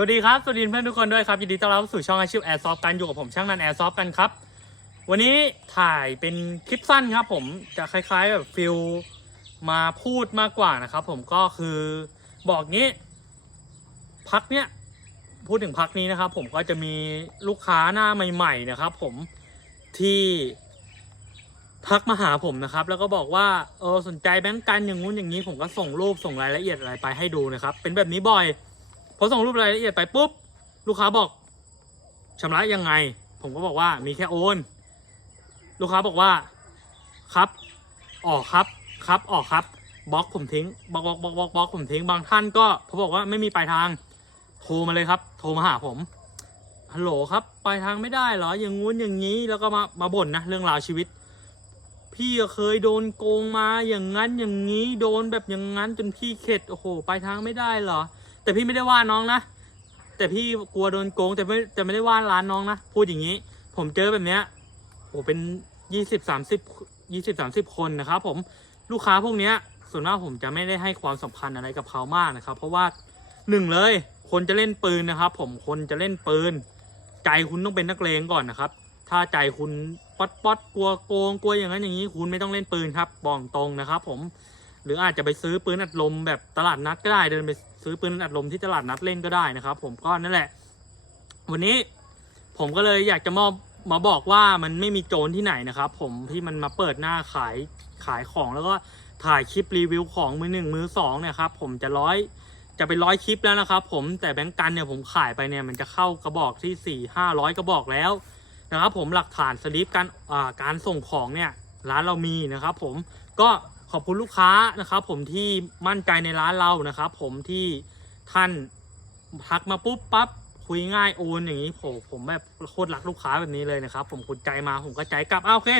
สวัสดีครับ สวัสดีเพื่อนทุกคนด้วยครับ ยินดีต้อนรับสู่ช่องอาชีพแอร์ซอฟกันอยู่กับผมช่างนันแอร์ซอฟกันครับ วันนี้ถ่ายเป็นคลิปสั้นครับผมจะคล้ายๆแบบฟิลมาพูดมากกว่านะครับ ผมก็คือบอกงี้ พักเนี้ยพูดถึงพักนี้นะครับ ผมก็จะมีลูกค้าหน้าใหม่ๆนะครับ ผมที่ทักมาหาผมนะครับ แล้วก็บอกว่าเออสนใจแบงก์กันอย่างงู้นอย่างนี้ ผมก็ส่งรูปส่งรายละเอียดอะไรไปให้ดูนะครับ เป็นแบบนี้บ่อย พอส่งรูปรายละเอียดไปปุ๊บ ลูกค้าบอกชำระยังไง ผมก็บอกว่ามีแค่โอน ลูกค้าบอกว่าครับออกครับครับออกครับบล็อกผมทิ้งบล็อกบล็อกบล็อกบล็อกบล็อกผมทิ้งบางท่านก็เขาบอกว่าไม่มีปลายทางโทรมาเลยครับ โทรมาหาผมฮัลโหลครับปลายทางไม่ได้เหรออย่างงู้นอย่างนี้แล้วก็มามาบ่นนะเรื่องราวชีวิต พี่เคยโดนโกงมาอย่างนั้นอย่างนี้โดนแบบอย่างนั้นจนพี่เข็ดโอ้โหปลายทางไม่ได้เหรอ แต่พี่ไม่ได้ว่าน้องนะ แต่พี่กลัวโดนโกงแต่ไม่แต่ไม่ได้ว่าร้านน้องนะ พูดอย่างนี้ ผมเจอแบบเนี้ยโอ้เป็นยี่สิบสามสิบยี่สิบสามสิบคนนะครับผมลูกค้าพวกเนี้ย ส่วนมากผมจะไม่ได้ให้ความสำคัญอะไรกับเขามากนะครับ เพราะว่าหนึ่งเลย คนจะเล่นปืนนะครับ ผมคนจะเล่นปืน ใจคุณต้องเป็นนักเลงก่อนนะครับ ถ้าใจคุณป๊อดป๊อดกลัวโกงกลัวอย่างนั้นอย่างนี้คุณไม่ต้องเล่นปืนครับบอกตรงนะครับ ผม หรืออาจจะไปซื้อปืนอัดลมแบบตลาดนัดก็ได้เดินไป ซื้อปืนอัดลมที่ตลาดนัดเล่นก็ได้นะครับ ผมก็นั่นแหละ วันนี้ผมก็เลยอยากจะมอบมาบอกว่ามันไม่มีโจรที่ไหนนะครับ ผมที่มันมาเปิดหน้าขายขายของแล้วก็ถ่ายคลิปรีวิวของมือหนึ่งมือสองเนี่ยครับผมจะร้อยจะเป็นร้อยคลิปแล้วนะครับ ผมแต่แบงก์กันเนี่ยผมขายไปเนี่ยมันจะเข้ากระบอกที่สี่ห้าร้อยกระบอกแล้วนะครับ ผมหลักฐานสลิปการอ่าการส่งของเนี่ยร้านเรามีนะครับ ผมก็ ขอบคุณลูกค้านะครับ ผมที่มั่นใจในร้านเรานะครับ ผมที่ท่านทักมาปุ๊บปั๊บคุยง่ายโอนอย่างนี้ผมผมแบบโคตรรักลูกค้าแบบนี้เลยนะครับ ผมคุณใจมาผมก็ใจกลับอ้าโอเค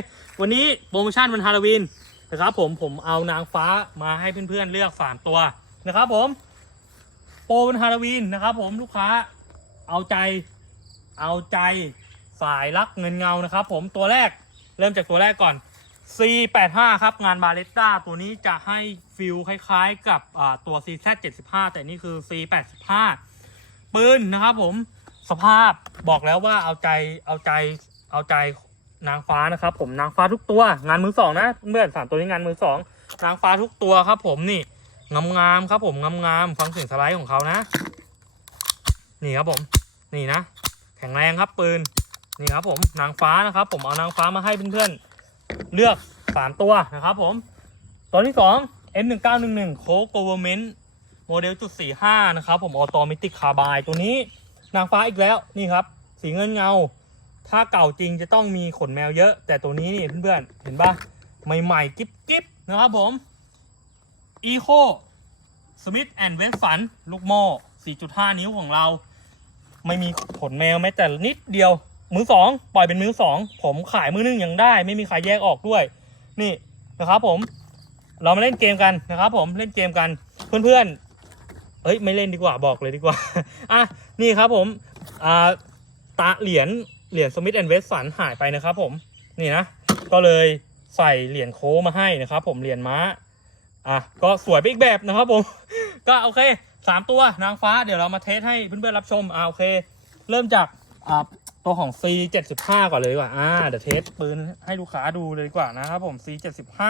วันนี้โปรโมชั่นวันฮาโลวีนนะครับ ผมผมเอานางฟ้ามาให้เพื่อนๆเลือกสามตัวนะครับ ผมโปรวันฮาโลวีนนะครับ ผมลูกค้าเอาใจเอาใจสายรักเงินเงานะครับ ผมตัวแรกเริ่มจากตัวแรกก่อน C85 ครับ งานบาเลต้าตัวนี้จะให้ฟิลคล้ายๆกับตัว CZ75 แต่นี่คือ C85 ปืนนะครับผมสภาพบอกแล้วว่าเอาใจเอาใจเอาใจนางฟ้านะครับ ผมนางฟ้าทุกตัว งานมือสองนะเมื่อนสามตัวนี้งานมือสองนางฟ้าทุกตัวครับ ผมนี่งามๆครับผมงามๆฟังเสียงสไลด์ของเขานะ นี่ครับผม นี่นะ แข็งแรงครับปืนนี่ครับผมนางฟ้านะครับ ผมเอานางฟ้ามาให้เพื่อนๆ เลือก 3 ตัวนะครับผม ตัวที่ 2 M1911 โคโกเวอร์เมนต์โมเดลจุด45นะครับผมออโตมิติกคาบายตัวนี้นางฟ้าอีกแล้วนี่ครับ สีเงินเงา ถ้าเก่าจริงจะต้องมีขนแมวเยอะ แต่ตัวนี้นี่เพื่อนๆเห็นปะใหม่ๆ กิ๊บกิ๊บนะครับผม Eco Smith and Wesson ลูกโม่4.5 นิ้วของเรา ไม่มีขนแมวแม้แต่นิดเดียว มือสองปล่อยเป็นมือสองผมขายมือหนึ่งยังได้ ไม่มีใครแยกออกด้วย นี่นะครับผม เรามาเล่นเกมกันนะครับ ผมเล่นเกมกันเพื่อนๆเอ้ยไม่เล่นดีกว่าบอกเลยดีกว่าอะนี่ครับผมอ่าตาเหรียญเหรียญสมิธแอนด์เวสสันหายไปนะครับ ผมนี่นะก็เลยใส่เหรียญโค้มาให้นะครับ ผมเหรียญม้าอะก็สวยไปอีกแบบนะครับ ผม ก็โอเคสามตัวนางฟ้าเดี๋ยวเรามาเทสให้เพื่อนๆรับชมอ่าโอเค เริ่มจากอ่า ตัวของ C 75ก่อนเลยดีกว่า อ่า เดี๋ยวเทสปืนให้ลูกค้าดูเลยดีกว่านะครับผม C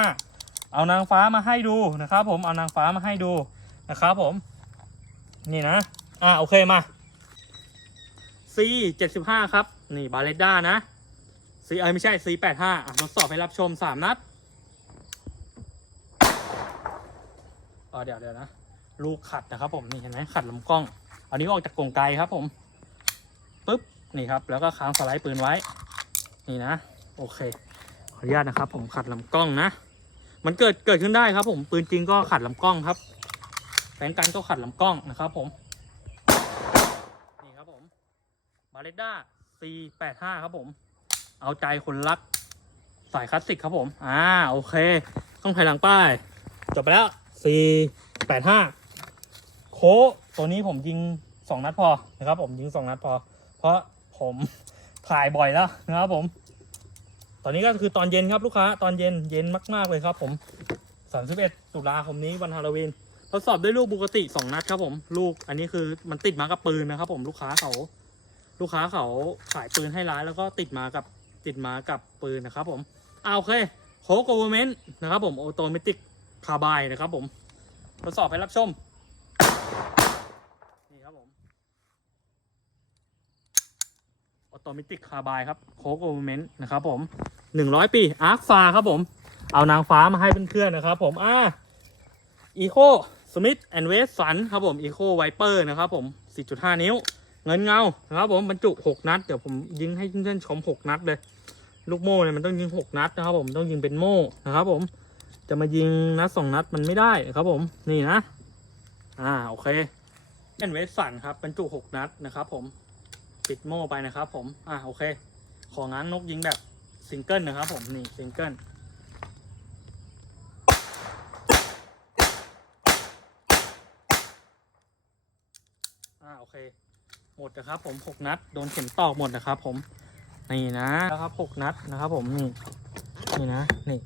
75เอานางฟ้ามาให้ดูนะครับผม เอานางฟ้ามาให้ดูนะครับผม นี่นะ อ่า โอเคมา C 75ครับ นี่บาเลด้านะ C เอ้ยไม่ใช่ C 85อะทดสอบให้รับชม 3 นัดอ๋อเดี๋ยวเดี๋ยวนะ ลูกขัดนะครับผม นี่เห็นไหมขัดลำกล้องเอานี้วออกจากกรงไกลครับผม นี่ครับ แล้วก็ค้างสไลด์ปืนไว้ นี่นะ โอเค ขออนุญาตนะครับ ผมขัดลำกล้องนะ มันเกิดเกิดขึ้นได้ครับ ผมปืนจริงก็ขัดลำกล้องครับแฟนกันก็ขัดลำกล้องนะครับผม นี่ครับผมบาเลด้า C85 ครับผม เอาใจคนรักสายคลาสสิกครับผม อ่า โอเค ต้องถอยหลังป้าย จบไปแล้ว C85 โค้ดตัวนี้ผมยิงสองนัดพอนะครับผมยิงสองนัดพอ เพราะ ผมถ่ายบ่อยแล้วนะครับผม ตอนนี้ก็คือตอนเย็นครับลูกค้า ตอนเย็นเย็นมาก ๆ เลยครับผม 31 ตุลาคมนี้วันฮาโลวีนทดสอบด้วยลูกปกติสองนัดครับผม ลูกอันนี้คือมันติดมากับปืนนะครับผมลูกค้าเขา ลูกค้าเขาขายปืนให้ร้านแล้วก็ติดมากับติดมากับปืนนะครับผมเอาโอเคโคกโอเวอร์เมนนะครับผมออโตเมติกคาบายนะครับผมทดสอบให้รับชม นี่ครับผม ออโตเมติกคาบายครับโคกโอเวอร์นะครับผมหนึ่งร้อยปีอาร์คฟาครับผม เอานางฟ้ามาให้เพื่อนๆนะครับผมอ่าอีโคสมิธแอนเวสสันครับผมอีโคไวเปอร์นะครับผม 4.5 นิ้ว เงินเงานะครับผมบรรจุ 6 นัด เดี๋ยวผมยิงให้เพื่อนๆชม 6 นัดเลย ลูกโม่เนี่ยมันต้องยิง 6 นัดนะครับผมต้องยิงเป็นโม่นะครับผมจะมายิงนัด2นัดมันไม่ได้ครับผมนี่นะ อ่าโอเคแอนเวสสันครับบรรจุ 6 นัดนะครับผม ปิดโม่ไปนะครับผม อ่าโอเค ของง้างนกยิงแบบซิงเกิลนะครับผมนี่ซิงเกิลอ่าโอเค หมดนะครับผมหกนัดโดนเข็มตอกหมดนะครับผมนี่นะนะครับหกนัดนะครับผมนี่นี่นะนี่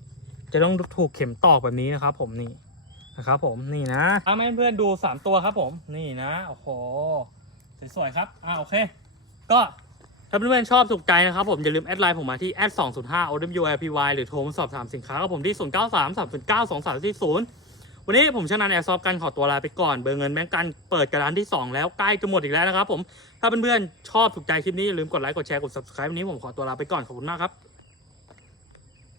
จะต้องถูกเข็มตอกแบบนี้นะครับผมนี่นะครับผมนี่นะถ้าให้เพื่อนดูสามตัวครับผมนี่นะโอ้โหสวยๆครับอ่าโอเค ก็ถ้าเพื่อนๆชอบถูกใจนะครับผมอย่าลืมแอดไลน์ผมมาที่แอดสองศูนย์ห้า OWLPY หรือโทรมาสอบถามสินค้ากับผมที่ศูนย์เก้าสามสามศูนย์เก้าสองสามที่ศูนย์วันนี้ผมชนะแอร์ซอฟกันขอตัวลาไปก่อนเบอร์เงินแบงก์กันเปิดกระดานที่ 2 แล้วใกล้จะหมดอีกแล้วนะครับผมถ้าเพื่อนๆชอบถูกใจคลิปนี้อย่าลืมกดไลค์กดแชร์กด subscribe วันนี้ผมขอตัวลาไปก่อนขอบคุณมากครับ